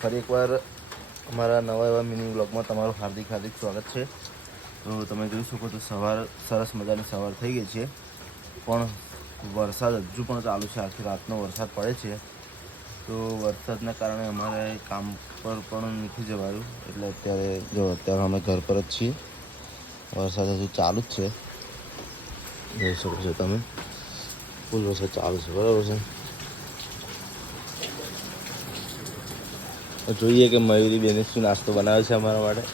ફરી એકવાર અમારા નવા એવા મિની બ્લોગમાં તમારું હાર્દિક સ્વાગત છે। તો તમે જોઈ શકો તો સવાર સરસ મજાની સવાર થઈ ગઈ છે, પણ વરસાદ હજુ પણ ચાલુ છે। આખી રાતનો વરસાદ પડે છે, તો વરસાદના કારણે અમારે કામ પર પણ નથી જવાયું, એટલે અત્યારે અમે ઘર પર જ છીએ। વરસાદ હજુ ચાલુ જ છે, જોઈ શકો છો તમે, ફૂલ વરસાદ ચાલુ છે, બરાબર છે। જોઈએ કે મયુરી બેને શું નાસ્તો બનાવે છે અમારા માટે,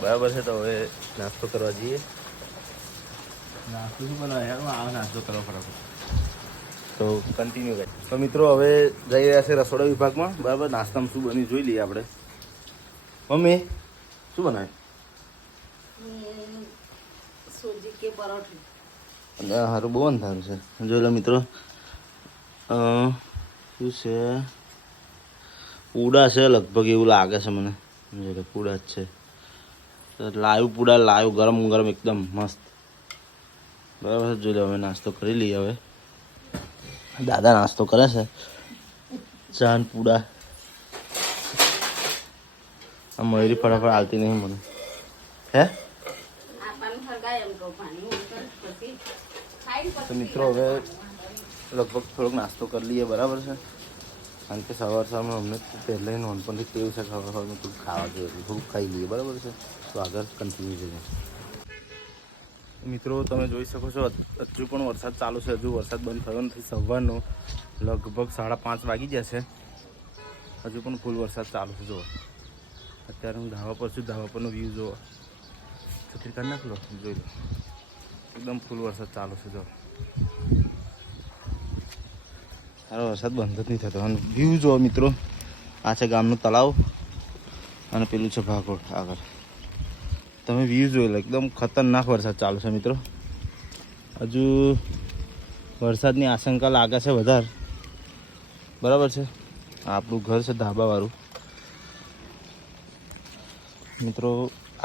બરાબર છે। તો હવે નાસ્તો કરવા જઈએ। નાસ્તો શું બનાવે યાર, આવે નાસ્તો કરવા ફટાફટ, તો કન્ટિન્યુ કરીએ। તો મિત્રો હવે જઈ રહ્યા છે રસોડા વિભાગમાં, બરાબર। નાસ્તામાં શું બની જોઈ લઈએ આપણે। મમ્મી શું બનાવે? सूजी के परोठे। સારું, બહુ અંધારું છે, જોઈ લો મિત્રો। શું છે, પૂડા છે લગભગ, એવું લાગે છે મને। જોઈ લો, પૂડા જ છે, લાઈવ પૂડા, લાઈવ ગરમ ગરમ એકદમ મસ્ત, બરાબર છે। જોઈ લો, હવે નાસ્તો કરી લઈએ। હવે દાદા નાસ્તો કરે છે, ચાન પૂડા। આ મયુરી ફટાફટ આવતી નહીં મને, હે? તો મિત્રો હવે લગભગ થોડોક નાસ્તો કરી લઈએ, બરાબર છે। કારણ કે સવારમાં અમને પહેલાં નોનપણથી ટેવ છે સવારમાં થોડું ખાવા જોઈએ, થોડુંક ખાઈ લઈએ, બરાબર છે। તો આગળ કન્ટિન્યુ કરીએ। મિત્રો તમે જોઈ શકો છો, હજુ પણ વરસાદ ચાલુ છે, હજુ વરસાદ બંધ થયો નથી। સવારનો લગભગ 5:30 વાગી ગયા છે, હજુ પણ ફૂલ વરસાદ ચાલુ છે। જુઓ, અત્યારે હું ધાબા પર છું, ધાબા પરનો વ્યૂ જુઓ, છત્રી કાઢ નાખ લો, જોઈ લો, એકદમ ફૂલ વરસાદ ચાલુ છે। જો સારો વરસાદ બંધ જ નહીં થતો, અને વ્યૂ જુઓ મિત્રો, આ છે ગામનું તળાવ, અને પેલું છે ભાગોળ આગળ, તમે વ્યૂ જોઈ લો, એકદમ ખતરનાક વરસાદ ચાલુ છે મિત્રો। હજુ વરસાદની આશંકા લાગે છે વધારે, બરાબર છે। આપણું ઘર છે ધાબાવાળું મિત્રો,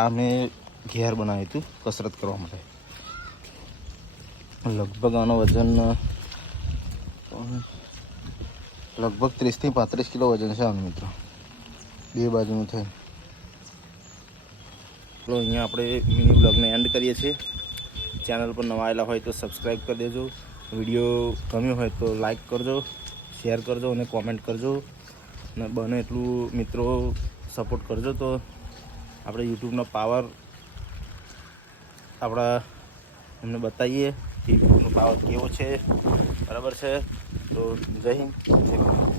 આ મેં ઘેર બનાવ્યું હતું કસરત કરવા માટે। લગભગ આનો વજન લગભગ 30 થી 35 કિલો વજન છે આનું મિત્રો, બે બાજુનું થાય। તો અહીંયા આપણે મિની બ્લોગને એન્ડ કરીએ છીએ। ચેનલ પર નવા આવેલા હોય તો સબસ્ક્રાઈબ કરી દેજો, વિડીયો ગમ્યો હોય તો લાઈક કરજો, શેર કરજો અને કોમેન્ટ કરજો, અને બને એટલું મિત્રો સપોર્ટ કરજો, તો આપણે યુટ્યુબનો પાવર આપણા એમને બતાવીએ કે યુટ્યુબનો પાવર કેવો છે, બરાબર છે। તો જય હિન્દ, જય ભારત।